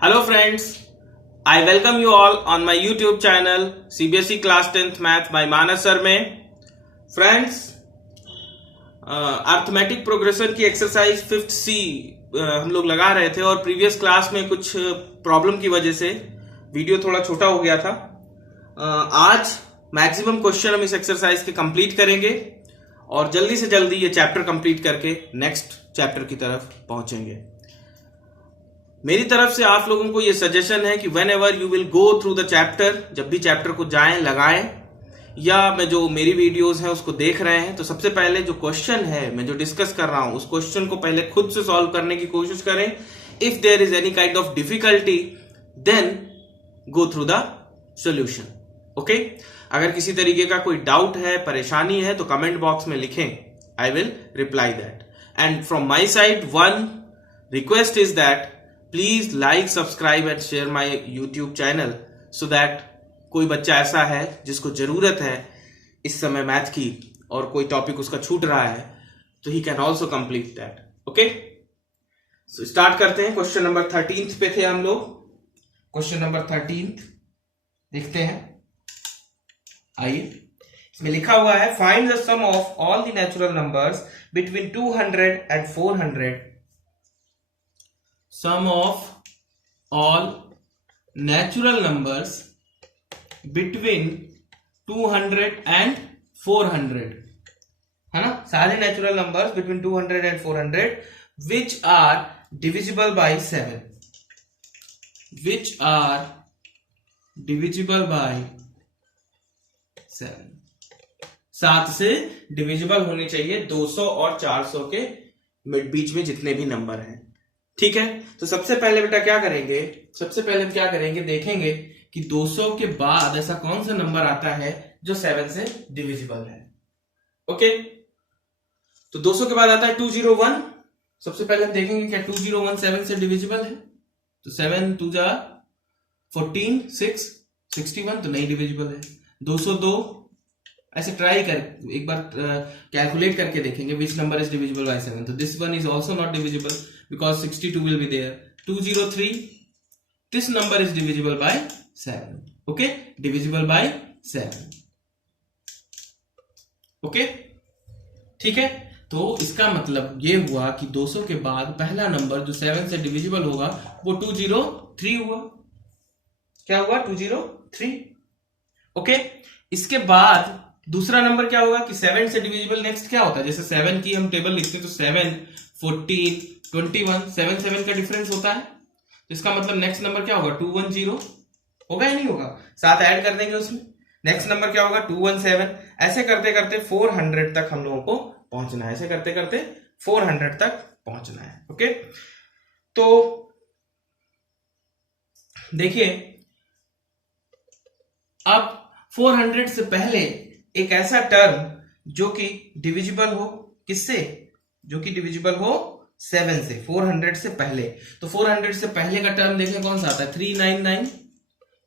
Hello friends, I welcome you all on my YouTube channel CBSE Class 10th Math by Manas sir में. Friends, arithmetic progression की exercise 5th C हम लोग लगा रहे थे और प्रीवियस क्लास में कुछ प्रॉब्लम की वजह से वीडियो थोड़ा छोटा हो गया था. आज मैक्सिमम क्वेश्चन हम इस एक्सरसाइज के कंप्लीट करेंगे और जल्दी से जल्दी ये चैप्टर कंप्लीट करके नेक्स्ट चैप्टर की तरफ पहुंचेंगे. मेरी तरफ से आप लोगों को ये सजेशन है कि when ever you will go through the chapter, जब भी चैप्टर को जाएं लगाएं या मैं जो मेरी वीडियोस हैं उसको देख रहे हैं, तो सबसे पहले जो क्वेश्चन है मैं जो डिस्कस कर रहा हूं उस क्वेश्चन को पहले खुद से सॉल्व करने की कोशिश करें. If there is any kind of difficulty then go through the solution. Okay, अगर किसी तरीके का कोई डाउट है, परेशानी है तो कमेंट बॉक्स में लिखें. I will reply that. And from my side one request is that please like, subscribe and share my YouTube channel so that कोई बच्चा ऐसा है जिसको जरूरत है इस समय मैथ की और कोई टॉपिक उसका छूट रहा है तो he can also complete that. Okay, so start करते हैं. क्वेश्चन नंबर 13 पे थे हम लोग. क्वेश्चन नंबर 13 देखते हैं. आइए, इसमें लिखा हुआ है find the sum of all the natural numbers between 200 and 400. Sum of all natural numbers between 200 and 400, है ना. सारे natural numbers between 200 and 400 which are divisible by 7, which are divisible by 7. 7 से डिविजिबल होनी चाहिए 200 और 400 के बीच में जितने भी नंबर हैं. ठीक है, तो सबसे पहले बेटा क्या करेंगे, सबसे पहले हम क्या करेंगे, देखेंगे कि 200 के बाद ऐसा कौन सा नंबर आता है जो 7 से डिविजिबल है. ओके, तो 200 के बाद आता है 201. सबसे पहले हम देखेंगे क्या 201 7 से डिविजिबल है. तो 7 2 जा 14, 6 61 तो नहीं डिविजिबल है. 202 ऐसे ट्राई कर एक बार कैलकुलेट करके देखेंगे which number is divisible by 7. तो this one is also not divisible because 62 will be there. 203 this number is divisible by 7. okay, divisible by 7. okay, ठीक है. तो इसका मतलब ये हुआ कि 200 के बाद पहला नंबर जो 7 से डिविजिबल होगा वो 203 हुआ. क्या हुआ? 203. ओके, इसके बाद दूसरा नंबर क्या होगा कि 7 से डिविजिबल नेक्स्ट क्या होता है. जैसे 7 की हम टेबल लिखते हैं तो 7 14 21 7 7 का डिफरेंस होता है. तो इसका मतलब नेक्स्ट नंबर क्या होगा 210 होगा या नहीं होगा. 7 ऐड कर देंगे उसमें. नेक्स्ट नंबर क्या होगा 217. ऐसे करते करते 400 तक हम लोगों को पहुंचना है. ऐसे करते करते 400 तक पहुंचना है. ओके, तो देखिए अब 400 से पहले एक ऐसा टर्म जो कि डिविजिबल हो किससे, जो कि डिविजिबल हो 7 से. 400 से पहले, तो 400 से पहले का टर्म देखें कौन सा आता है 399.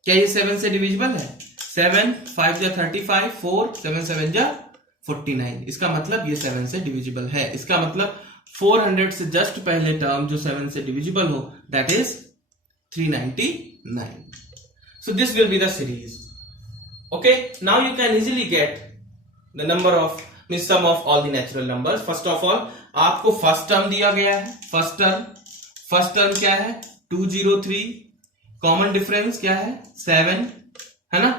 क्या ये 7 से डिविजिबल है. 7 5 जा 35, 4 7 7 जा 49. इसका मतलब ये 7 से डिविजिबल है. इसका मतलब 400 से जस्ट पहले टर्म जो 7 से डिविजिबल हो that is 399. So this will be the series. Okay, now you can easily get the number of means sum of all the natural numbers. First of all आपको first term दिया गया है. First term क्या है 203. Common difference क्या है 7, है ना.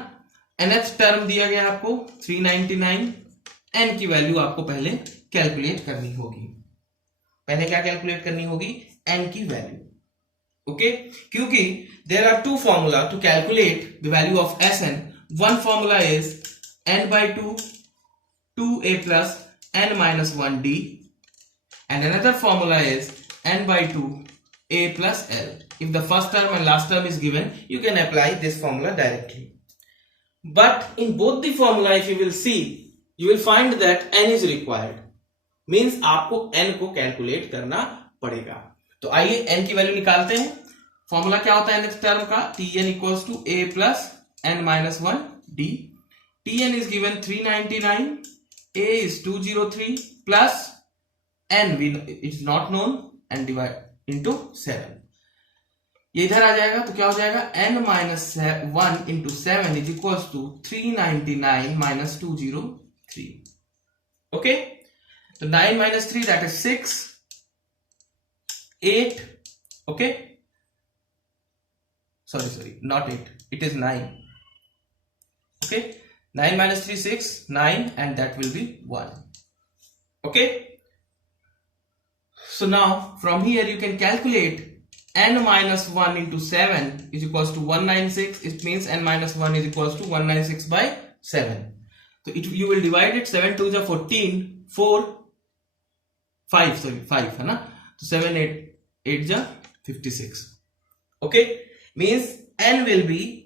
nth टर्म दिया गया आपको 399. n की वैल्यू आपको पहले कैलकुलेट करनी होगी. पहले क्या कैलकुलेट करनी होगी n की वैल्यू. ओके, क्योंकि there are two formula to calculate the value of Sn. One formula is n by 2 2a plus n minus 1d and another formula is n by 2 a plus l. If the first term and last term is given, you can apply this formula directly. But in both the formula, if you will see, you will find that n is required. Means आपको n को calculate करना पड़ेगा. तो आइए n की value निकालते हैं. Formula क्या होता है नेक्स्ट टर्म का tn equals to a plus n minus 1 d. tn is given 399. A is 203 plus n it is not known and divide into 7. ये इधर आ जाएगा तो क्या हो जाएगा, n minus 1 into 7 is equal to 399 minus 203. Okay, तो 9 minus 3 that is 6, 8. Okay, sorry, not 8, it is 9. Okay, 9 minus 3 6, 9, and that will be 1. Okay, so now from here you can calculate n minus 1 into 7 is equals to 196. It means n minus 1 is equals to 196 by 7. So you will divide it, 7 2 is 14, 5 है ना, तो 7 8 is 56. Okay, means n will be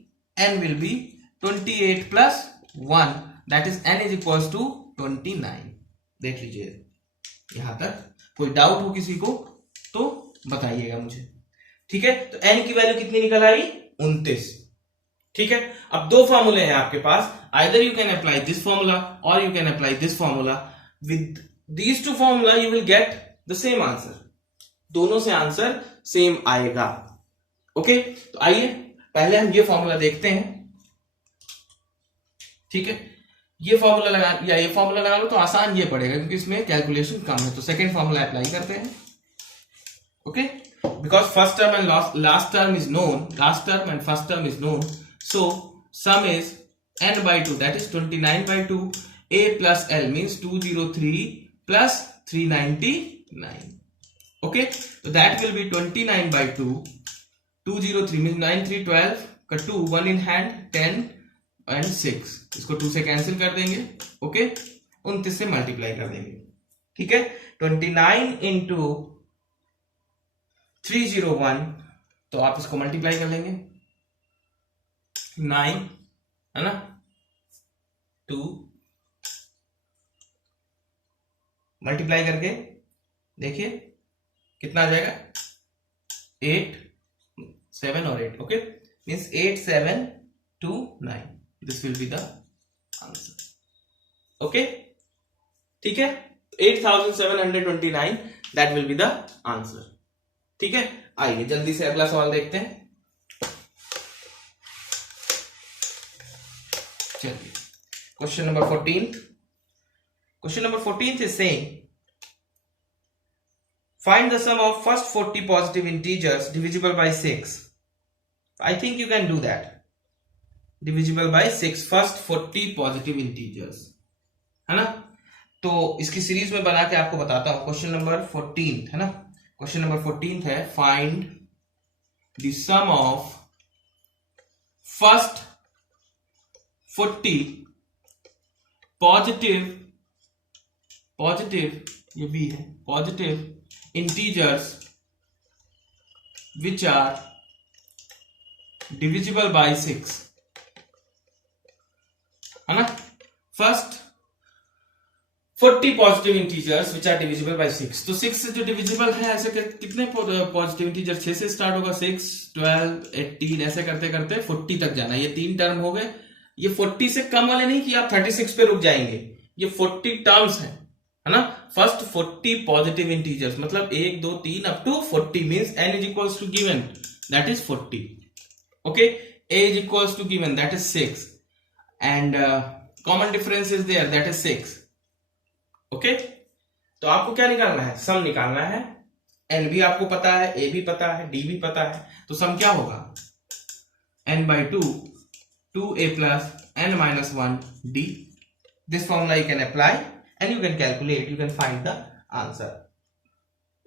28 plus 1, that is n is equals to 29. देख लीजिए यहां तक. कोई doubt हो किसी को तो बताइएगा मुझे. ठीक है, तो n की वैल्यू कितनी निकल आई, 29. ठीक है, अब दो फॉर्मूले हैं आपके पास, either you can apply this formula और you can apply this formula. With these two formula you will get the same answer. दोनों से आंसर सेम आएगा. ओके, तो आइए पहले हम ये फॉर्मूला देखते हैं. ठीक है, ये फॉर्मूला लगा या ये फॉर्मूला लगा लो तो आसान ये पड़ेगा क्योंकि इसमें कैलकुलेशन कम है. तो सेकंड फॉर्मूला अप्लाई करते हैं. Okay, because first term and last term is known, last term and first term is known, so some is n by 2 that is 29 by 2. a plus l means 203 plus 399. okay, so that will be 29 by 2. 203 means 9 3 12 का 2, 1 in hand 10 and 6, इसको 2 से cancel कर देंगे. Okay, 29 से multiply कर देंगे. ठीक है, 29 इंटू 301, तो आप इसको मल्टीप्लाई कर लेंगे. 9 है ना, 2 मल्टीप्लाई करके देखिए कितना आ जाएगा, 8 7 और 8. Okay, means 8 7 2 9. This will be the answer. Okay, ठीक है, 8729 that will be the answer. ठीक है, आइए जल्दी से अगला सवाल देखते हैं. चलिए, question number 14. Question number 14 is saying find the sum of first 40 positive integers divisible by 6. I think you can do that. Divisible by 6, first 40 positive integers, है ना. तो इसकी सीरीज में बना के आपको बताता हूं. क्वेश्चन नंबर 14 है ना, क्वेश्चन नंबर 14 है find the sum of first 40 positive ये भी है, positive integers which are divisible by 6, है ना. First 40 positive integers which are divisible by 6. तो 6 से जो डिविजिबल है, ऐसे कितने पॉजिटिव इंटीजर, 6 से स्टार्ट होगा, 6 12 18 ऐसे करते करते 40 तक जाना. ये 3 टर्म हो गए. ये 40 से कम वाले नहीं कि आप 36 पे रुक जाएंगे, ये 40 टर्म्स हैं, है ना. फर्स्ट 40 पॉजिटिव इंटीजर्स मतलब 1 2 3 up to 40 means n is equals to given that is 40. Okay, a is equals to given that is 6 and common difference is there that is 6. Okay, तो आपको क्या निकालना है, सम निकालना है. n भी आपको पता है, a भी पता है, d भी पता है. तो सम क्या होगा, n by 2 2a plus n minus 1 d. This formula you can apply and you can calculate, you can find the answer.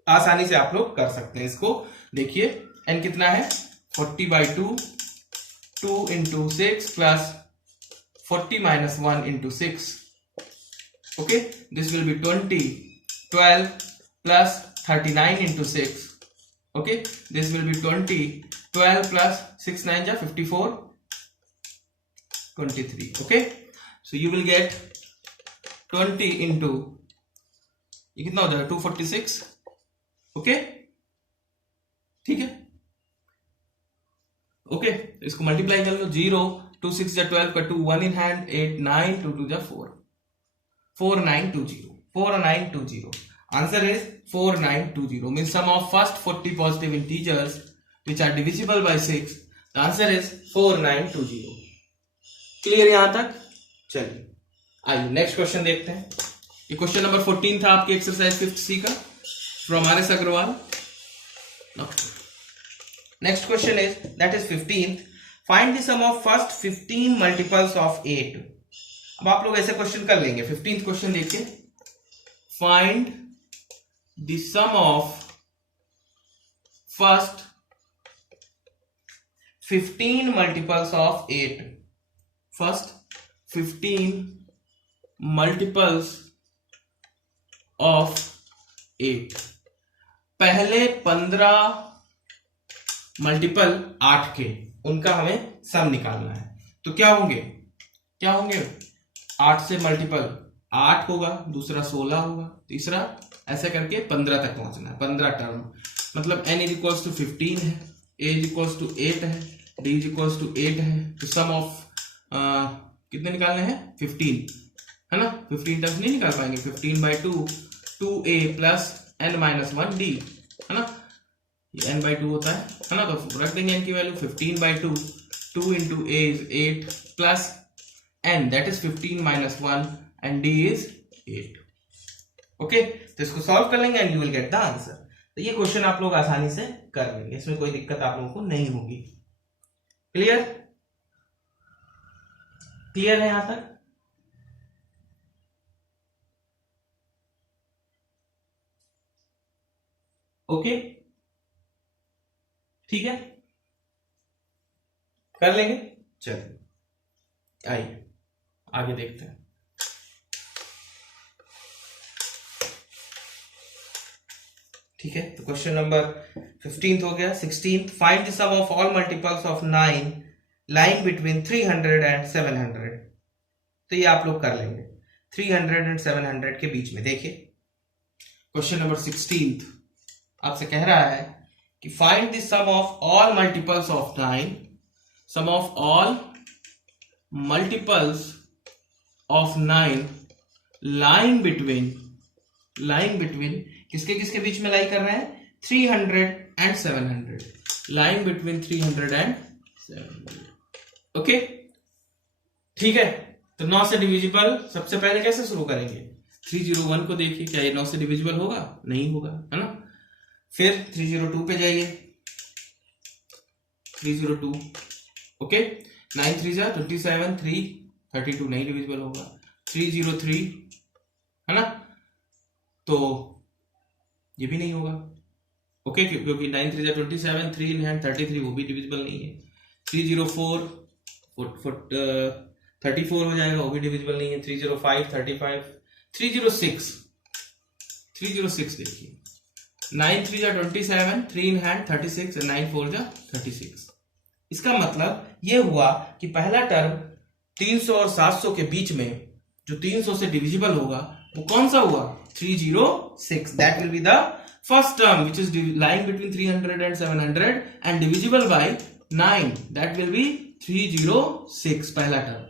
आसानी से आप लोग कर सकते हैं इसको. देखिए n कितना है, 40 by 2 2 into 6 plus 40 minus 1 into 6. Okay, this will be 20 12 plus 39 into 6. Okay, this will be 20 12 plus 6 9 ja 54 23. Okay, so you will get 20 into ये कितना हो जाएगा 246. ओके, ठीक है. ओके, इसको मल्टीप्लाई कर लो. 0 2 6 जा 12 का 2, 1 in hand 8 9 2 2 जा 4 4920. Answer is 4920. Means sum of first 40 positive integers which are divisible by 6. The answer is 4920. Clear यहां तक? चलिए आइए नेक्स्ट क्वेश्चन देखते हैं. ये क्वेश्चन नंबर 14 था आपके एक्सरसाइज 5th सी का from R S. Aggarwal. Next question is that is 15th. Find the sum of first 15 multiples of 8. अब आप लोग ऐसे क्वेश्चन कर लेंगे. 15th क्वेश्चन देखिए. Find the sum of first 15 multiples of 8. First 15 multiples of 8. पहले 15 मल्टीपल 8 के, उनका हमें सम निकालना है. तो क्या होंगे 8 से मल्टीपल 8 होगा, दूसरा 16 होगा, तीसरा ऐसे करके 15 तक पहुंचना है. 15 टर्म मतलब n इज इक्वल्स टू 15 है, a इज इक्वल्स टू 8 है, d इज इक्वल्स टू 8 है. तो सम ऑफ कितने निकालने हैं 15 है ना. 15 टर्म्स नहीं निकाल पाएंगे. 15/2 2a plus n minus 1d है ना. ये n by 2 होता है ना. तो रख देंगे n की value. 15/2 2 into a is 8 plus n that is 15 minus 1 and d is 8. Okay तो इसको सॉल्व कर लेंगे and you will get the answer. तो ये क्वेश्चन आप लोग आसानी से कर लेंगे, इसमें कोई दिक्कत आप लोगों को नहीं होगी. क्लियर है यहां तक? ओके ठीक है कर लेंगे. चलिए आइए आगे देखते हैं. ठीक है तो क्वेश्चन नंबर 15th हो गया. 16th. Find the sum of all multiples of 9 lying between 300 and 700. तो ये आप लोग कर लेंगे 300 एंड 700 के बीच में. देखिए क्वेश्चन नंबर 16th आपसे कह रहा है कि find the sum of all multiples of 9. Sum of all multiples of 9 lying between किसके किसके बीच में लाई कर रहे हैं 300 and 700. Lying between 300 and 700. Okay ठीक है. तो 9 से डिविजिबल सबसे पहले कैसे शुरू करेंगे. 301 को देखिए, क्या ये 9 से डिविजिबल होगा? नहीं होगा है ना. फिर 302 पे जाइए. 302 ओके. 9 3 जा 27 3 32 नहीं डिविजिबल होगा. 303 है ना, तो ये भी नहीं होगा. ओके क्योंकि 9 3 जा 27 3 इन हैंड 33 वो भी डिविजिबल नहीं है. 304 34 हो जाएगा, वो भी डिविजिबल नहीं है. 305 35 306 देखिए. 9 3 जा 27 3 इन हैंड 36 और 9 4 जा 36. इसका मतलब ये हुआ कि पहला टर्म 300 और 700 के बीच में जो 300 से डिविजिबल होगा वो कौन सा हुआ 306. That will be the first term which is lying between 300 and 700 and divisible by 9. That will B 306 पहला टर्म.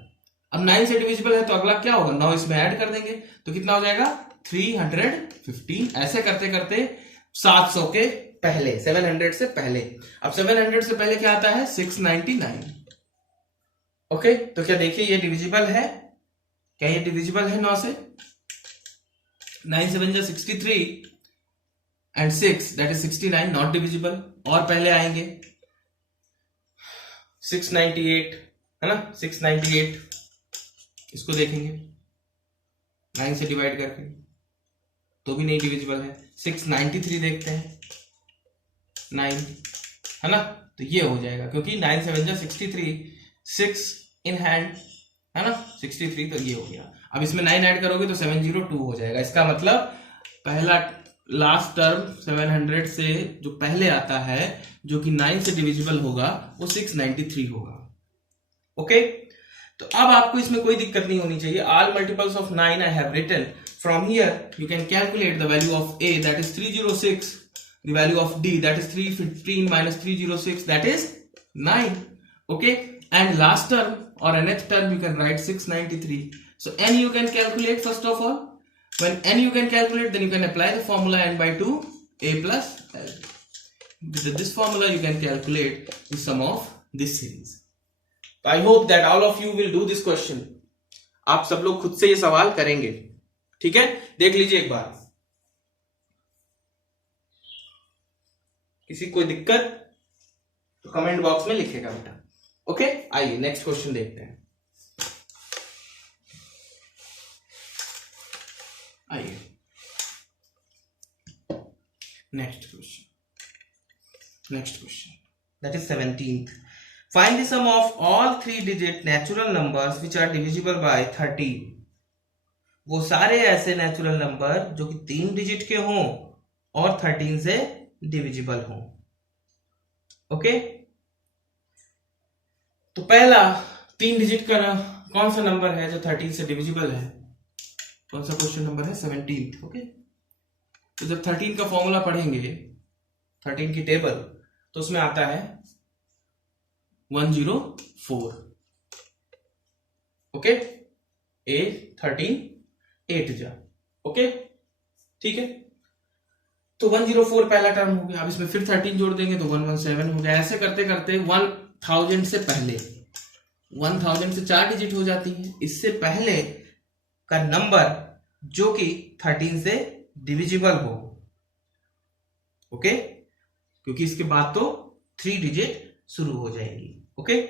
अब 9 से डिविजिबल है तो अगला क्या होगा 9 इसमें ऐड कर देंगे तो कितना हो जाएगा 315. ऐसे करते करते 700 के पहले 700 से पहले. अब 700 से पहले क्या आता है 699. ओके तो क्या देखिए ये डिविजिबल है. क्या ये डिविजिबल है 9 से. 9 7 जा 63 and 6 that is 69 not divisible. और पहले आएंगे 698 है ना. 698 इसको देखेंगे 9 से डिवाइड करके तो भी नहीं डिविजिबल है. 693 देखते हैं 9 है ना, तो ये हो जाएगा क्योंकि 9 7 जा 63 6 इन हैंड है ना 63 तो ये हो गया. अब इसमें 9 ऐड करोगे तो 702 हो जाएगा. इसका मतलब पहला लास्ट टर्म 700 से जो पहले आता है जो कि 9 से डिविजिबल होगा वो 693 होगा. ओके तो अब आपको इसमें कोई दिक्कत नहीं होनी चाहिए. All multiples of 9 I have written. From here you can calculate the value of a that is 306. the value of d that is 315 minus 306 that is 9. okay and last term or nth term you can write 693. so n you can calculate first of all. when n you can calculate then you can apply the formula n by 2 a plus l. with this formula you can calculate the sum of this series. I hope that all of you will do this question. आप सब लोग खुद से ये सवाल करेंगे, ठीक है? देख लीजिए एक बार, किसी कोई दिक्कत तो कमेंट बॉक्स में लिखेगा बेटा। ओके, आइए नेक्स्ट क्वेश्चन देखते हैं। आइए next question that is 17th. Find the sum of all 3-digit natural numbers which are divisible by 13. वो सारे ऐसे नेचुरल नंबर जो कि 3 डिजिट के हों और 13 से डिविजिबल हों। ओके, तो पहला 3 डिजिट का कौन सा नंबर है जो 13 से डिविजिबल है? कौन सा क्वेश्चन नंबर है? 17th। ओके, तो जब 13 का फॉर्मूला पढ़ेंगे, 13 की टेबल, तो उसमें आता है 104। ओके, 13 8 जा। ओके, ठीक है, तो 104 पहला टर्म हो गया। अब इसमें फिर 13 जोड़ देंगे तो 117 हो गया। ऐसे करते करते 1000 से पहले, 1000 से 4 डिजिट हो जाती है, इससे पहले का नंबर जो कि 13 से डिविजिबल हो। ओके, क्योंकि इसके बाद तो 3 डिजिट शुरू हो जाएगी। ओके,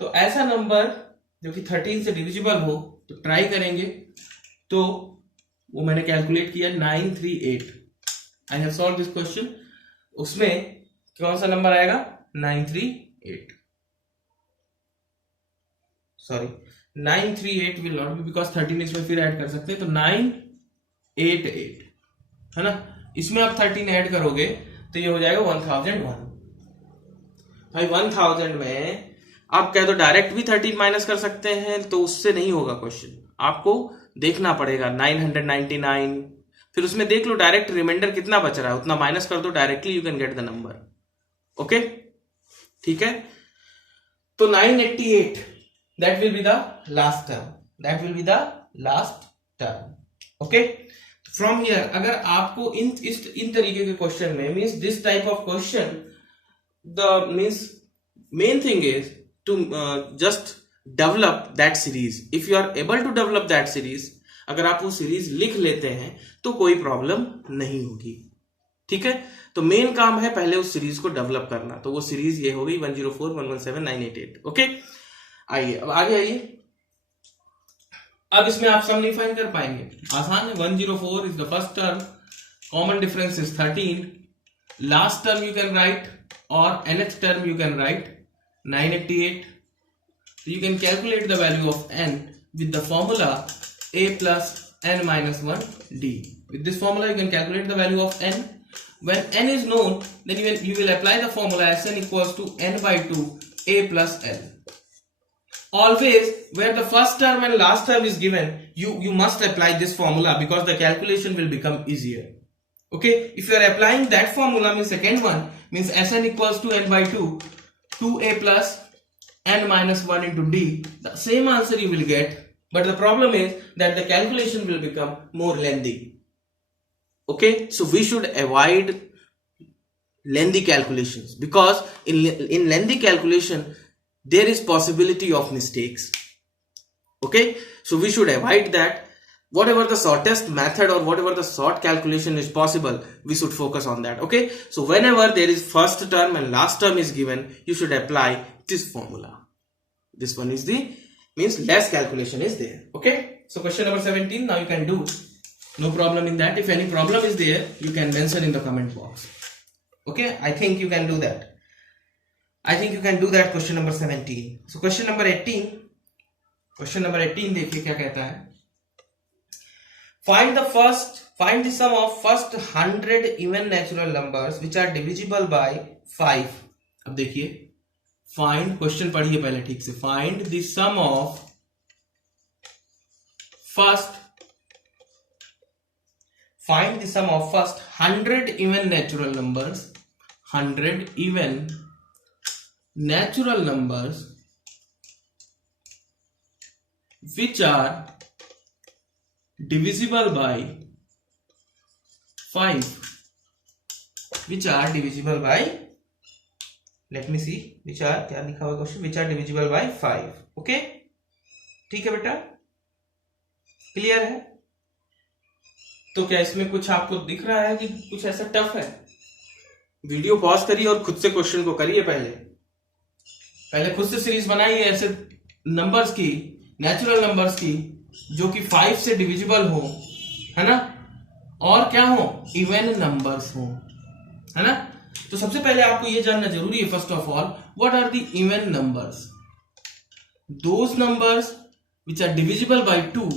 तो ऐसा नंबर जो कि 13 से डिविजिबल हो तो ट्राई करेंगे। तो वो मैंने कैलकुलेट किया 938। I have solve this question. उसमें कौन सा नंबर आएगा? 938। Sorry, 938 will not be, because 13 इसमें फिर ऐड कर सकते हैं, तो 988 है ना। इसमें आप 13 ऐड करोगे तो ये हो जाएगा 1001। भाई 1000 में आप कह दो डायरेक्ट भी 13 माइनस कर सकते हैं, तो उससे नहीं होगा क्वेश्चन, आपको देखना पड़ेगा 999, फिर उसमें देख लो डायरेक्ट रिमाइंडर कितना बच रहा है, उतना माइनस कर दो, directly you can get the number. Okay, ठीक है, तो 988 that will be the last term, that will be the last term. Okay, from here अगर आपको इन तरीके के क्वेश्चन में, means this type of question, the means main thing is to just develop that series. If you are able to develop that series, अगर आप वो series लिख लेते हैं तो कोई प्रॉब्लम नहीं होगी। ठीक है, तो मेन काम है पहले उस सीरीज को डेवलप करना, तो वो सीरीज ये होगी 104 117 988। ओके, आइए अब आगे आइए। अब इसमें आप सम नहीं फाइंड कर पाएंगे, आसान है। 104 is the first term, common difference is 13, last term you can write और nth term you can write 988. So you can calculate the value of n with the formula a plus n minus 1 d. With this formula you can calculate the value of n. When n is known, then you will apply the formula Sn equals to n by 2 a plus l. Always where the first term and last term is given, you must apply this formula because the calculation will become easier. Okay, if you are applying that formula, means second one means Sn equals to n by 2 2a plus n minus 1 into d, the same answer you will get, but the problem is that the calculation will become more lengthy. Okay, so we should avoid lengthy calculations because in lengthy calculation there is possibility of mistakes. Okay, so we should avoid that. Whatever the shortest method or whatever the short calculation is possible, we should focus on that. Okay, so whenever there is first term and last term is given, you should apply this formula. This one is the means less calculation is there. Okay, so question number 17 now you can do, no problem in that. If any problem is there, you can mention in the comment box. Okay, I think you can do that. I think you can do that. Question number 17. So question number 18. Question number 18 देखिए क्या कहता है। Find the sum of first 100 even natural numbers which are divisible by 5. अब देखिए, find, question पढ़िए पहले ठीक से। Find the sum of first 100 even natural numbers, 100 even natural numbers which are divisible by 5, which are divisible by let me see which are, क्या लिखा हुआ question, which are divisible by 5। Okay ठीक है बेटा, क्लियर है। तो क्या इसमें कुछ आपको दिख रहा है कि कुछ ऐसा टफ है? वीडियो पॉज करिए और खुद से क्वेश्चन को करिए, पहले खुद से सीरीज बनाइए ऐसे नंबर्स की, नेचुरल नंबर्स की, जो कि 5 से डिविजिबल हो, है ना, और क्या हो, इवन नंबर्स हो, है ना। तो सबसे पहले आपको यह जानना जरूरी है, first of all, what are the even numbers? Those numbers which are divisible by 2,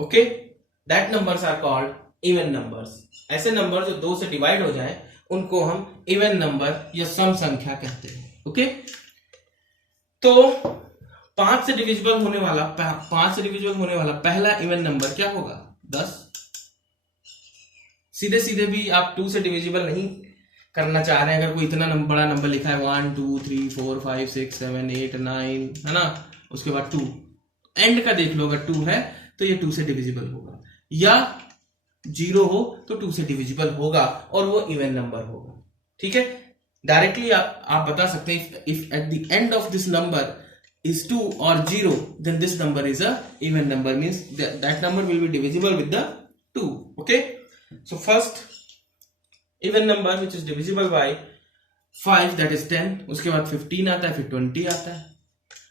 okay, that numbers are called even numbers. ऐसे नंबर जो 2 से डिवाइड हो जाए उनको हम इवन नंबर या सम संख्या कहते हैं। ओके तो 5 से डिविजिबल होने वाला पहला इवन नंबर क्या होगा? 10। सीधे सीधे भी आप 2 से डिविजिबल नहीं करना चाह रहे हैं, अगर कोई इतना बड़ा नंबर लिखा है 1 2 3 4 5 6 7 8 9, है ना, उसके बाद 2, एंड का देख लो, अगर 2 है तो ये 2 से डिविजिबल होगा, या 0 हो तो 2 से डिविजिबल होगा और वो इवन नंबर होगा। ठीक है, डायरेक्टली आप बता सकते हैं, if at the end of this number is 2 or 0, then this number is a even number, means that number will be divisible with the 2. Okay, so first even number which is divisible by 5, that is 10, उसके बाद 15 आता है, फिर 20 आता है,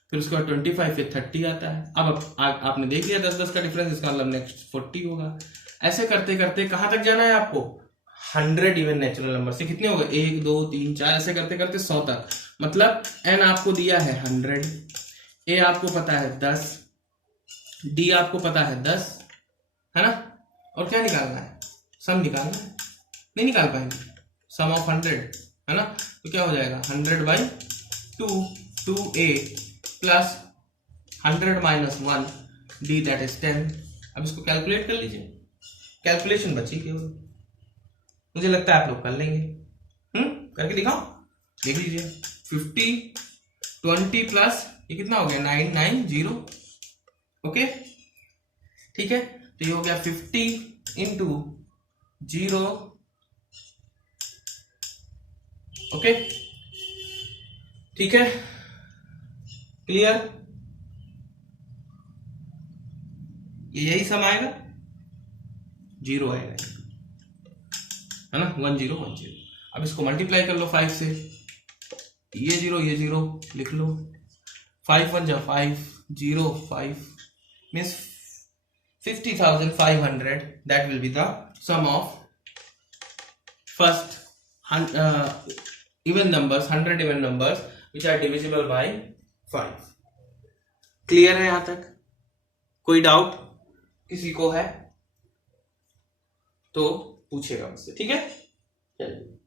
फिर उसके बाद 25, फिर 30 आता है। अब आपने देख लिया 10 10 का डिफरेंस, इसका मतलब नेक्स्ट 40 होगा। ऐसे करते करते कहां तक जाना है आपको? 100 इवन नेचुरल नंबर से कितने हो गए? 1 2 3 4, ऐसे करते करते 100 तक। मतलब n आपको दिया है 100, a आपको पता है 10, d आपको पता है 10, है ना, और क्या निकालना है? सम निकालना है। नहीं निकाल पाएंगे, सम ऑफ 100, है ना, तो क्या हो जाएगा? 100 by 2 2a plus 100 minus 1 d, that is 10। अब इसको कैलकुलेट कर लीजिए, कैलकुलेशन बची केवल, मुझे लगता है आप लोग कर लेंगे। करके दिखाओ, देख लीजिए। 50 20 प्लस ये कितना हो गया? 990। ओके ठीक है, तो ये हो गया 50 इंटू 0। ओके ठीक है, क्लियर? ये यही सम आएगा, 0 आएगा, है ना, 1010। अब इसको मल्टीप्लाई कर लो 5 से, ये 0 लिख लो, 5 1 जा 5, 0 5 means 50,500, that will be the sum of first even numbers, 100 even numbers which are divisible by 5। Clear है यहां तक? कोई डाउट किसी को है तो पूछेगा मुझसे, ठीक है। चलिए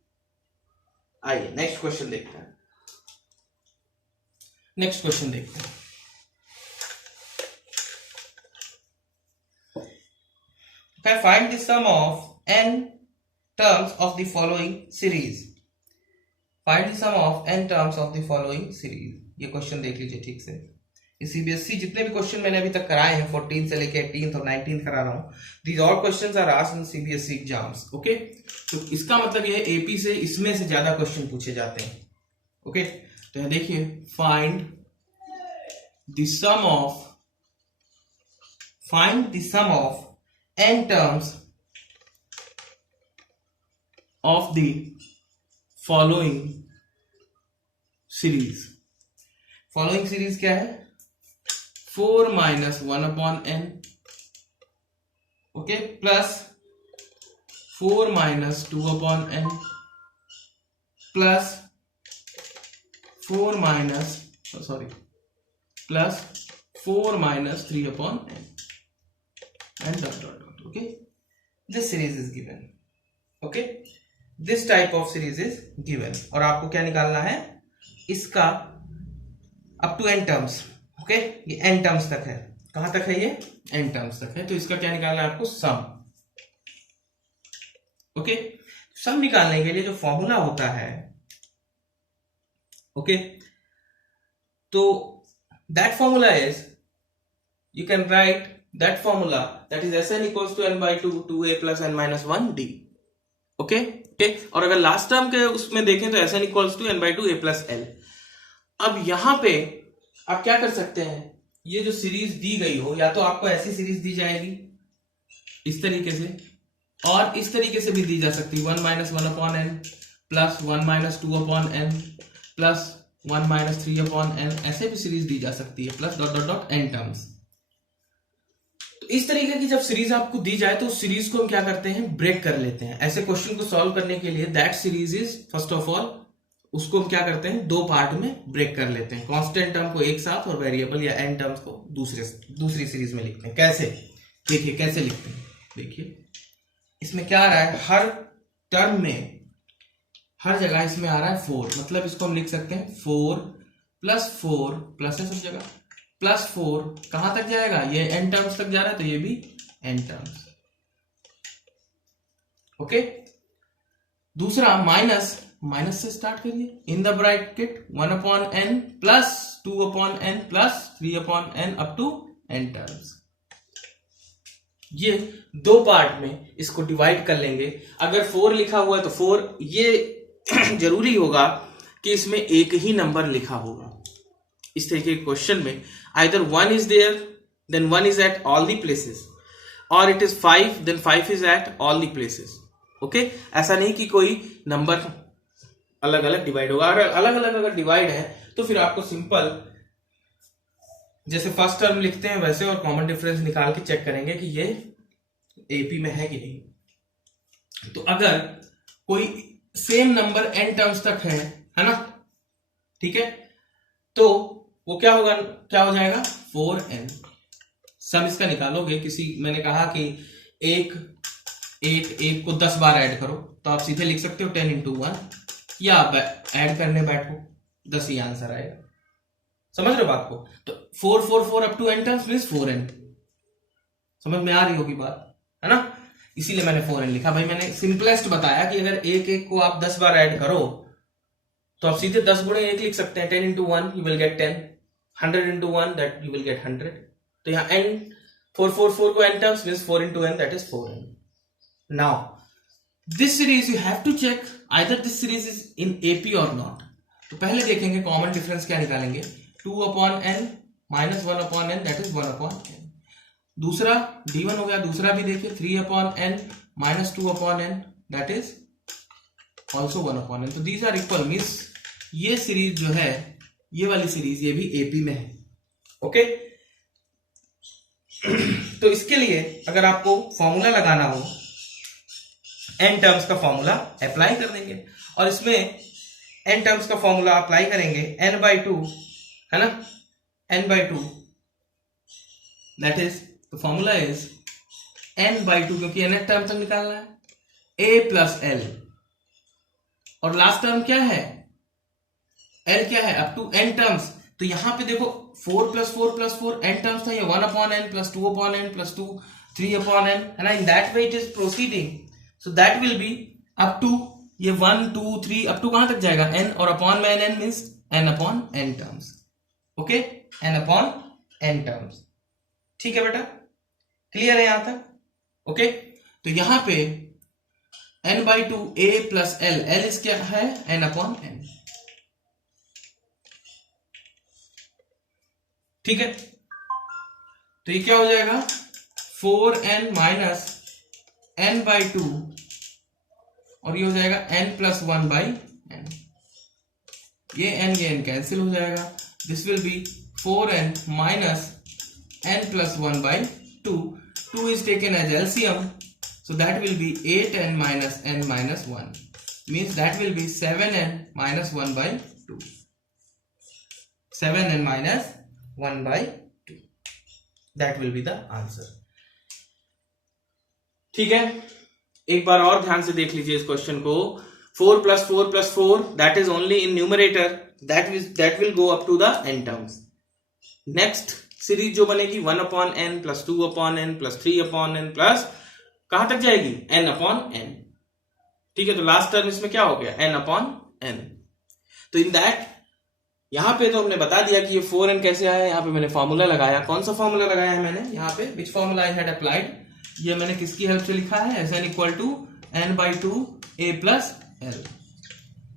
आइए नेक्स्ट क्वेश्चन देखते हैं। नेक्स्ट क्वेश्चन देखते हैं। Find the sum of n terms of the following series। Find the sum of n terms of the following series। ये क्वेश्चन देख लीजिए ठीक से। सीबीएसई जितने भी क्वेश्चन मैंने अभी तक कराए हैं 14 से लेके 18 और 19 करा रहा हूं, these all questions are asked in CBSE exams. Okay, तो इसका मतलब ये है एपी से इसमें से ज्यादा क्वेश्चन पूछे जाते हैं। ओके, तो यहां देखिए, find the sum of n terms of the following series। following series क्या है? 4 minus 1 upon n, okay, plus 4 minus 2 upon n, plus 4 minus plus 4 minus 3 upon n, and dot dot dot। okay, this series is given। okay, this type of series is given, और आपको क्या निकालना है? इसका up to n terms. Okay, ये n terms तक है। कहां तक है? ये n टर्म्स तक है, तो इसका क्या निकालना है आपको? सम। ओके, सम निकालने के लिए जो फॉर्मूला होता है, ओके, तो that formula is, you can write that formula, that is Sn equals to n by 2 2a plus n minus 1 d। Okay okay. और अगर लास्ट टर्म के उसमें देखें तो Sn equals to n/2 a plus L. अब यहां पे आप क्या कर सकते हैं, ये जो सीरीज दी गई हो, या तो आपको ऐसी सीरीज दी जाएगी इस तरीके से, और इस तरीके से भी दी जा सकती है 1 - 1/n plus 1 - 2/n plus 1 - 3/n, ऐसे भी सीरीज दी जा सकती है, plus dot dot dot n terms. तो इस तरीके की जब सीरीज आपको दी जाए तो उस सीरीज को हम क्या करते हैं, ब्रेक कर लेते हैं। ऐसे क्वेश्चन को सॉल्व करने के लिए that series is first of all, उसको हम क्या करते हैं, दो पार्ट में ब्रेक कर लेते हैं। कांस्टेंट टर्म को एक साथ और वेरिएबल या n टर्म्स को दूसरी सीरीज में लिखते हैं। कैसे, देखिए कैसे लिखते हैं। देखिए इसमें क्या आ रहा है, हर टर्म में हर जगह इसमें आ रहा है 4, मतलब इसको हम लिख सकते हैं 4 प्लस है सब जगह, प्लस 4 कहां तक जाएगा, ये n टर्म्स तक जा रहा है तो ये भी n टर्म्स। ओके, दूसरा माइनस से स्टार्ट करिए, in the bracket 1/n plus 2/n plus 3/n up to n terms. ये दो पार्ट में इसको डिवाइड कर लेंगे। अगर 4 लिखा हुआ है तो 4, ये जरूरी होगा कि इसमें एक ही नंबर लिखा होगा। इस तरीके के क्वेश्चन में either 1 is there then 1 is at all the places, और it is 5 then 5 is at all the places. Okay, ऐसा नहीं कि कोई नंबर अलग अलग डिवाइड होगा। अगर अलग अलग अगर डिवाइड है तो फिर आपको सिंपल जैसे फर्स्ट टर्म लिखते हैं वैसे, और कॉमन डिफरेंस निकाल के चेक करेंगे कि ये एपी में है कि नहीं। तो अगर कोई सेम नंबर n टर्म्स तक है ना, ठीक है, तो वो क्या होगा, क्या हो जाएगा 4n। सम इसका निकालोगे, मैंने कहा कि एक को 10 बार ऐड करो, तो आप सीधे लिख सकते हो 10 × 1, या आप ऐड करने बैठो 10 ही आंसर आएगा। समझ रहे हो बात को? तो 4 4 4 up to n terms means 4n। समझ में आ रही होगी बात, है ना? इसीलिए मैंने 4n लिखा। भाई मैंने सिंपलेस्ट बताया कि अगर एक को आप 10 बार ऐड करो तो आप सीधे 10 गुणे 1 लिख सकते हैं। 10 × 1 you will get 10, 100 × 1 that you will get 100। तो यहाँ n 4 4 4 को n terms means 4 × n that is 4n। Now this series you have to check either this series is in AP और नॉट। तो पहले देखेंगे कॉमन डिफरेंस क्या निकालेंगे, 2/n minus 1/n that is 1/n। दूसरा d1 हो गया, दूसरा भी देखिए 3/n minus 2/n that is also 1/n। तो दीज आर इक्वल, मीन्स ये सीरीज जो है, ये वाली सीरीज, ये भी AP में है। ओके, तो इसके लिए अगर आपको फॉर्मूला लगाना हो, n टर्म्स का फॉर्मूला अप्लाई कर देंगे, और इसमें n टर्म्स का फॉर्मूला अप्लाई करेंगे n/2, है ना, n/2 that is the formula is n/2, क्योंकि n टर्म तक निकालना है, a प्लस l, और लास्ट टर्म क्या है, l क्या है, अप टू n टर्म्स। तो यहां पे देखो 4 + 4 + 4 n टर्म्स था, ये 1/n plus 2/n plus 2 3/n, है ना। In that way it is proceeding, so that will be up to ये 1 2 3 अप टू कहां तक जाएगा, n, और अपॉन में n means n/n terms. Okay, n/n terms. ठीक है बेटा, क्लियर है यहां तक? ओके, तो यहां पे n/2 a plus l, l इस क्या है, n/n। ठीक है, तो ये क्या हो जाएगा, 4n माइनस n/2, और ये हो जाएगा n + 1/n। ये n कैंसिल हो जाएगा, this will B 4n minus n + 1/2। 2 is taken as LCM, so that will be 8n minus n minus 1, means that will be 7n minus 1/2, 7n minus 1/2, that will be the answer। ठीक है, एक बार और ध्यान से देख लीजिए इस question को। 4 + 4 + 4 that is only in numerator, that will go up to the n terms। Next series जो बनेगी 1/n plus 2/n plus 3/n plus कहां तक जाएगी, n/n। ठीक है, तो लास्ट टर्म इसमें क्या हो गया, n/n। तो इन दैट यहां पे तो हमने बता दिया कि ये 4n कैसे आया। यहां पे मैंने फॉर्मूला लगाया, कौन सा फॉर्मूला लगाया है मैंने यहाँ पे, which formula I had applied, ये मैंने किसकी हेल्प से लिखा है, Sn = n by 2 a plus l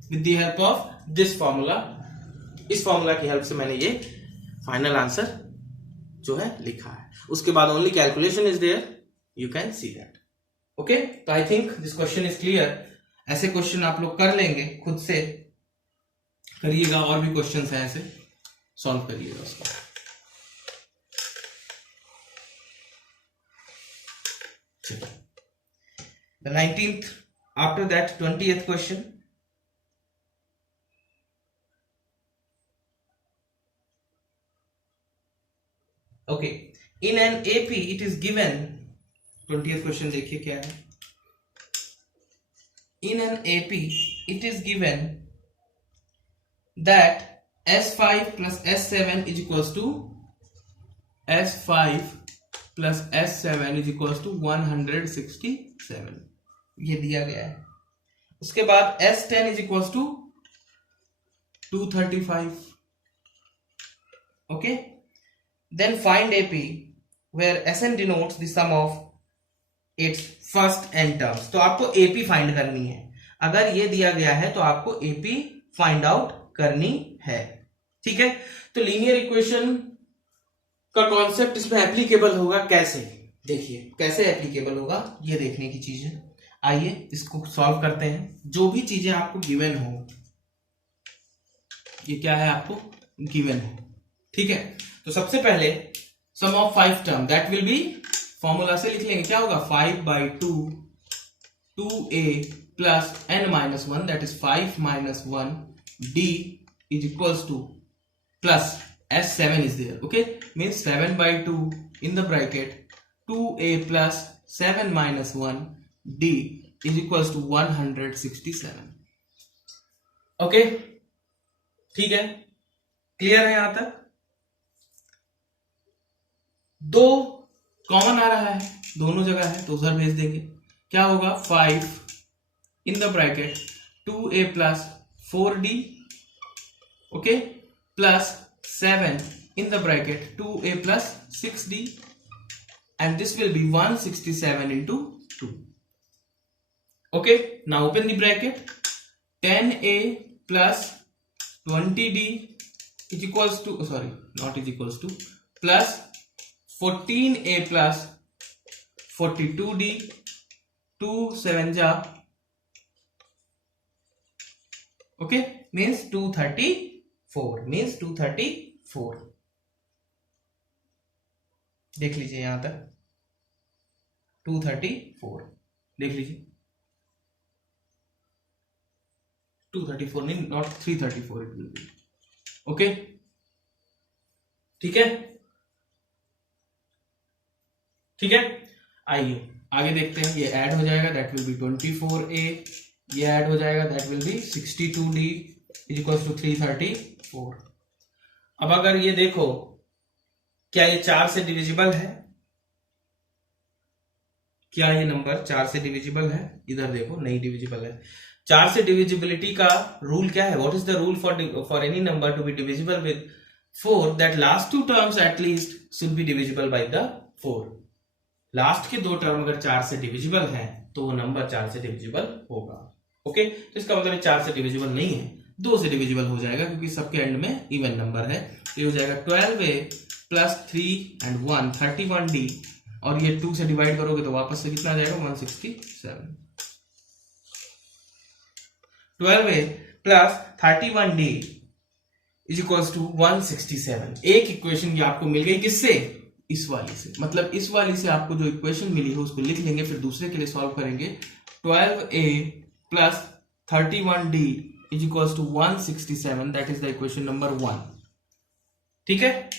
with the help of this formula। इस फॉर्मूला की हेल्प से मैंने ये फाइनल आंसर जो है लिखा है। उसके बाद only calculation is there, you can see that. Okay, तो I think this question is clear. ऐसे क्वेश्चन आप लोग कर लेंगे, खुद से करिएगा, और भी क्वेश्चन हैं ऐसे, सॉल्व करिएगा उसको। The 19th, after that 20th question. Okay, in an AP it is given, 20th question देखिए क्या है। In an AP it is given that S5 plus S7 is equals to S5 plus S7 is equals to 167, ये दिया गया है। उसके बाद S10 is equals to 235। okay, then find AP where Sn denotes the sum of its first n terms। तो आपको AP find करनी है। अगर ये दिया गया है तो आपको AP फाइंड आउट करनी है। ठीक है, तो लीनियर इक्वेशन का कॉन्सेप्ट इसमें एप्लीकेबल होगा कैसे, देखिए कैसे एप्लीकेबल होगा, ये देखने की चीज है। आइए इसको सॉल्व करते हैं। जो भी चीजें आपको गिवन हो, ये क्या है आपको गिवन हो, ठीक है। तो सबसे पहले sum of 5 term that will be, formula से लिख लेंगे, क्या होगा 5/2 2a plus n-1 that is 5 - 1 d is equals to plus S7 is there, okay, means 7/2 in the bracket 2a plus 7 - 1 d is equals to 167। Okay, ठीक है, clear है यहां तक। दो कॉमन आ रहा है, दोनों जगह है तो उधर भेज देंगे। क्या होगा 5 इन the bracket 2a plus 4d, okay, plus 7 in the bracket 2a plus 6d, and this will be 167 into 2। okay, now open the bracket, 10a plus 20d is equals to, sorry, not is equals to, plus 14a plus 42d, 2 7 ja, okay, means 234, means 234। देख लीजिए यहां तक 234 देख लीजिए, 234 नहीं, not 334 it will be. Okay, ठीक है, ठीक है। आइए आगे देखते हैं। ये ऐड हो जाएगा, दैट विल बी 24a, ये ऐड हो जाएगा, that will be 62d is equals to 334। अब अगर ये देखो, क्या ये 4 से डिविजिबल है? क्या ये नंबर 4 से डिविजिबल है? इधर देखो, नहीं डिविजिबल है। 4 से डिविजिबिलिटी का रूल क्या है? What is the rule for any number to be divisible with 4, that last 2 terms at least should be divisible by the 4। Last के 2 टर्म अगर 4 से डिविजिबल हैं तो वो नंबर 4 से डिविजिबल होगा। ओके, तो इसका मतलब 4 से डिविजिबल नहीं है, 2 से डिविजिबल हो जाएगा, क्योंकि सबके एंड में इवन नंबर है। तो ये हो जाएगा 12a प्लस 3 and 1 31d, और ये 2 से डिवाइड करोगे तो वापस से कितना आ जाएगा 167। 12a plus 31d is equals to 167। एक इक्वेशन ये आपको मिल गई, किससे? इस वाली से। मतलब इस वाली से आपको जो इक्वेशन मिली है उसको लिख लेंगे, फिर दूसरे के लिए सॉल्व करेंगे। 12a plus 31d is equals to 167, that is the equation number 1। ठीक है,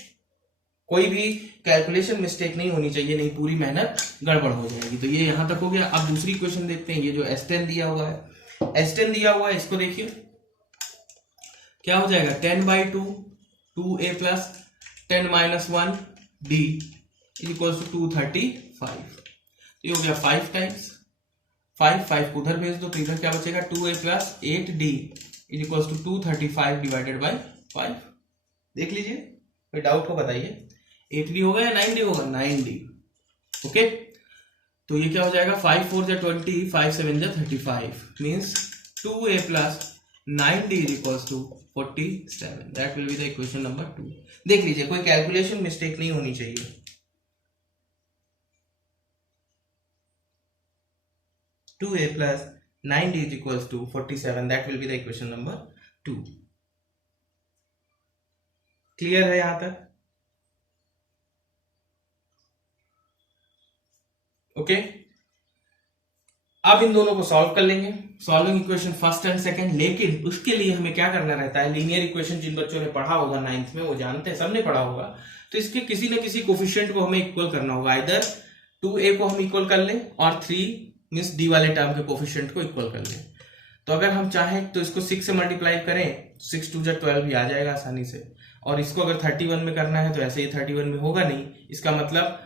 कोई भी कैलकुलेशन मिस्टेक नहीं होनी चाहिए, नहीं पूरी मेहनत गड़बड़ हो जाएगी। तो ये यहां तक हो गया। अब दूसरी इक्वेशन देखते हैं। ये जो S10 दिया हुआ है, S10 दिया हुआ है, इसको देखिए क्या हो जाएगा 10/2 2a plus 10 - 1 d is equal to 235। ये हो गया 5 टाइम्स 5 को उधर भेज दो, तो इधर क्या बचेगा 2a plus 8d is equal to 235 divided by 5। देख लीजिए, कोई डाउट हो बताइए। 8d होगा या 9d होगा? 9d। ओके, तो ये क्या हो जाएगा 5 4 जा 20, 5 7 जा 35 means 2a plus 9d is equals to 47. That will be the equation number 2. देख लीजिए कोई कैलकुलेशन मिस्टेक नहीं होनी चाहिए. 2a plus 9d is equals to 47. That will be the equation number 2. Clear है यहां तक? ओके अब इन दोनों को सॉल्व कर लेंगे. Solving equation first and second. लेकिन उसके लिए हमें क्या करना रहता है, लीनियर इक्वेशन जिन बच्चों ने पढ़ा होगा 9th में वो जानते हैं, सबने पढ़ा होगा. तो इसके किसी न किसी कोफिशिएंट को हमें इक्वल करना होगा. इधर 2a को हम इक्वल कर लें और 3 मींस d वाले टर्म के कोफिशिएंट को इक्वल कर लें. तो अगर हम चाहें तो इसको 6 से मल्टीप्लाई करें, 6 2 जा 12 भी आ जाएगा आसानी से. और इसको अगर 31 में करना है तो ऐसे ही 31 में होगा नहीं. इसका मतलब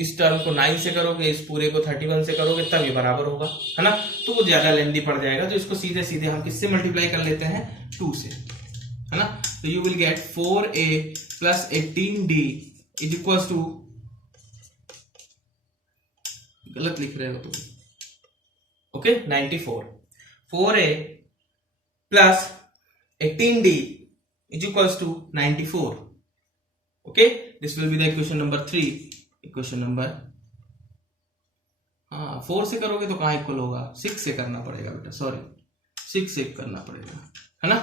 इस टर्म को 9 से करोगे, इस पूरे को 31 से करोगे तब ये बराबर होगा, है ना. तो वो ज्यादा लेंथी पड़ जाएगा. तो इसको सीधे सीधे हम किससे मल्टीप्लाई कर लेते हैं, 2 से, है ना. तो you will get 4a plus 18d is equal to, गलत लिख रहे हो तुम, okay 94. 4a plus 18d is equals to 94. Okay, this will be the equation number 3. Equation number 4 से करोगे तो कहाँ इक्वल होगा, 6 से करना पड़ेगा बेटा, सॉरी 6 से करना पड़ेगा, है ना.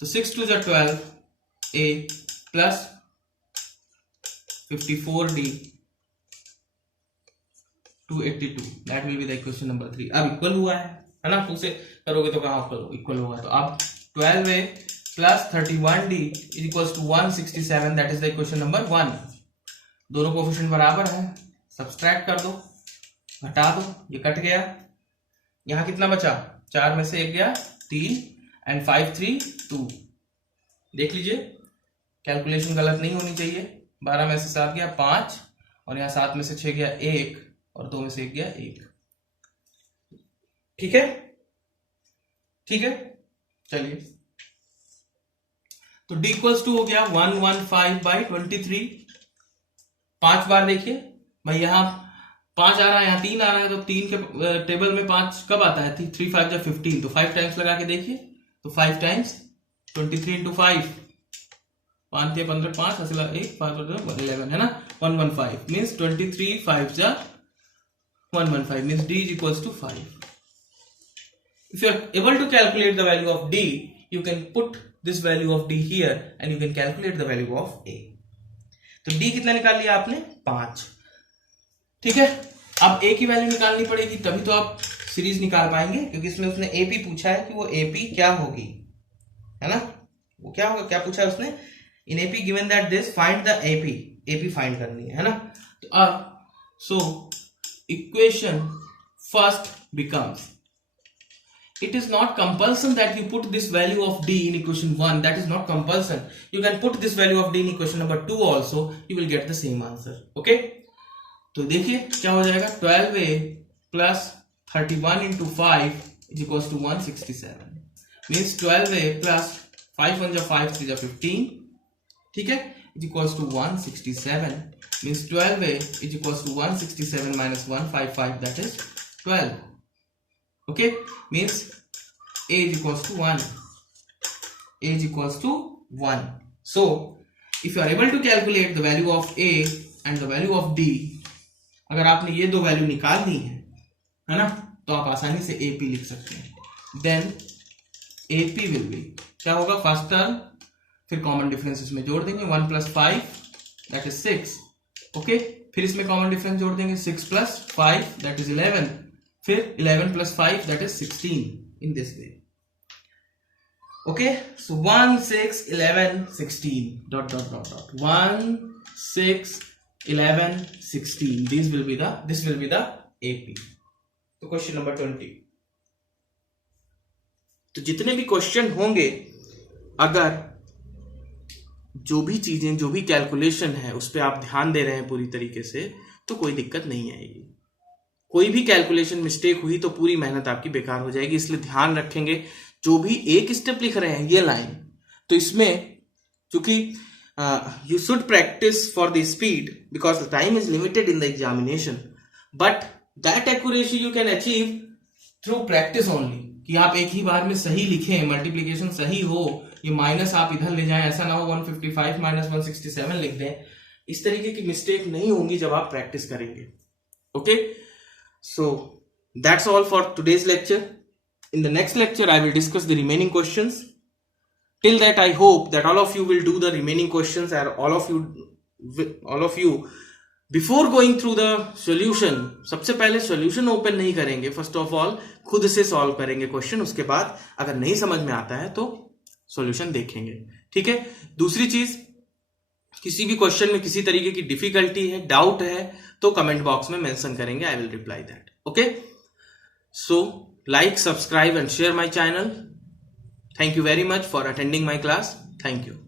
तो 6 2 जा 12 a plus 54d 282. That will be the equation number 3. अब इक्वल हुआ है ना. 2 से करोगे तो कहाँ इक्वल होगा. तो अब 12a plus 31d is equals to 167. That is the equation number 1. दोनों कोफिशिएंट बराबर है, सब्सट्रैक्ट कर दो, घटा दो, ये कट गया. यहां कितना बचा, 4 में से 1 गया 3 एंड 5 3 2. देख लीजिए कैलकुलेशन गलत नहीं होनी चाहिए. 12 में से 7 गया 5 और यहाँ 7 में से 6 गया 1 और 2 में से 1 गया 1. ठीक है, ठीक है. चलिए तो d इक्वल्स टू हो गया 115/23. 5 बार देखिए भाई, यहां 5 आ रहा है, यहाँ 3 आ रहा है. तो 3 के टेबल में 5 कब आता है, 3 5 जा 15. तो 5 टाइम्स लगा के देखिए. तो 5 टाइम्स 23 इंटू 5, 5 के 15 5 ऐसे लगा 1 5 11 है ना. 115 मीन्स 23 5 जा 115 means d is equals to 5. If you are able to calculate the value of d, you can put this value of d here and you can calculate the value of a. तो d कितना निकाल लिया आपने, 5. ठीक है. अब a की value निकालनी पड़ेगी, तभी तो आप सीरीज निकाल पाएंगे, क्योंकि इसमें उसने ap पूछा है कि वो ap क्या होगी, है ना. वो क्या होगा, क्या पूछा है उसने, इन ap given that this find the ap find करनी है ना. तो अब so equation first becomes, it is not compulsion that you put this value of d in equation 1. That is not compulsion. You can put this value of d in equation number 2 also. You will get the same answer. Okay. तो देखिए क्या हो जाएगा, 12a plus 31 into 5 is equals to 167. Means 12a plus 5 1 जा 5 3 जा 15. ठीक है, is equals to 167. Means 12a is equals to 167 minus 155. That is 12. Okay, means a is equals to 1. A is equals to 1. So if you are able to calculate the value of a and the value of d, अगर आपने ये दो value निकाल दी है ना, तो आप आसानी से AP लिख सकते हैं. देन AP विल बी क्या होगा, फर्स्ट टर्म फिर कॉमन डिफरेंस इसमें जोड़ देंगे, 1 + 5 दैट इज 6. ओके, फिर इसमें कॉमन डिफरेंस जोड़ देंगे, 6 + 5 दैट इज 11, फिर 11 + 5 that is 16. In this way. Okay, so 1 6 11 16 dot 1 6 11 16. This will be the AP. तो क्वेश्चन नंबर 20. तो जितने भी क्वेश्चन होंगे, अगर जो भी चीजें, जो भी कैलकुलेशन है उस पर आप ध्यान दे रहे हैं पूरी तरीके से, तो कोई दिक्कत नहीं आएगी. कोई भी कैलकुलेशन मिस्टेक हुई तो पूरी मेहनत आपकी बेकार हो जाएगी. इसलिए ध्यान रखेंगे, जो भी एक स्टेप लिख रहे हैं ये लाइन, तो इसमें चूंकि you should practice for the speed because the time is limited in the examination, but that accuracy you can achieve through practice only, कि आप एक ही बार में सही लिखें, मल्टीप्लीकेशन सही हो, ये माइनस आप इधर ले जाएं, ऐसा ना हो 155 माइनस 167 लिख दें। इस तरीके की मिस्टेक नहीं होंगी जब आप प्रैक्टिस करेंगे। Okay, so that's all for today's lecture. In the next lecture, I will discuss the remaining questions. Till that, I hope that all of you will do the remaining questions, and all of you, before going through the solution, सबसे पहले solution open नहीं करेंगे, first of all खुद से solve करेंगे question, उसके बाद अगर नहीं समझ में आता है तो solution देखेंगे। ठीक है। दूसरी चीज, किसी भी क्वेश्चन में किसी तरीके की डिफिकल्टी है, डाउट है, तो कमेंट बॉक्स में मेंशन करेंगे, I will reply that. Okay, so like, subscribe and share my channel. Thank you very much for attending my class. Thank you.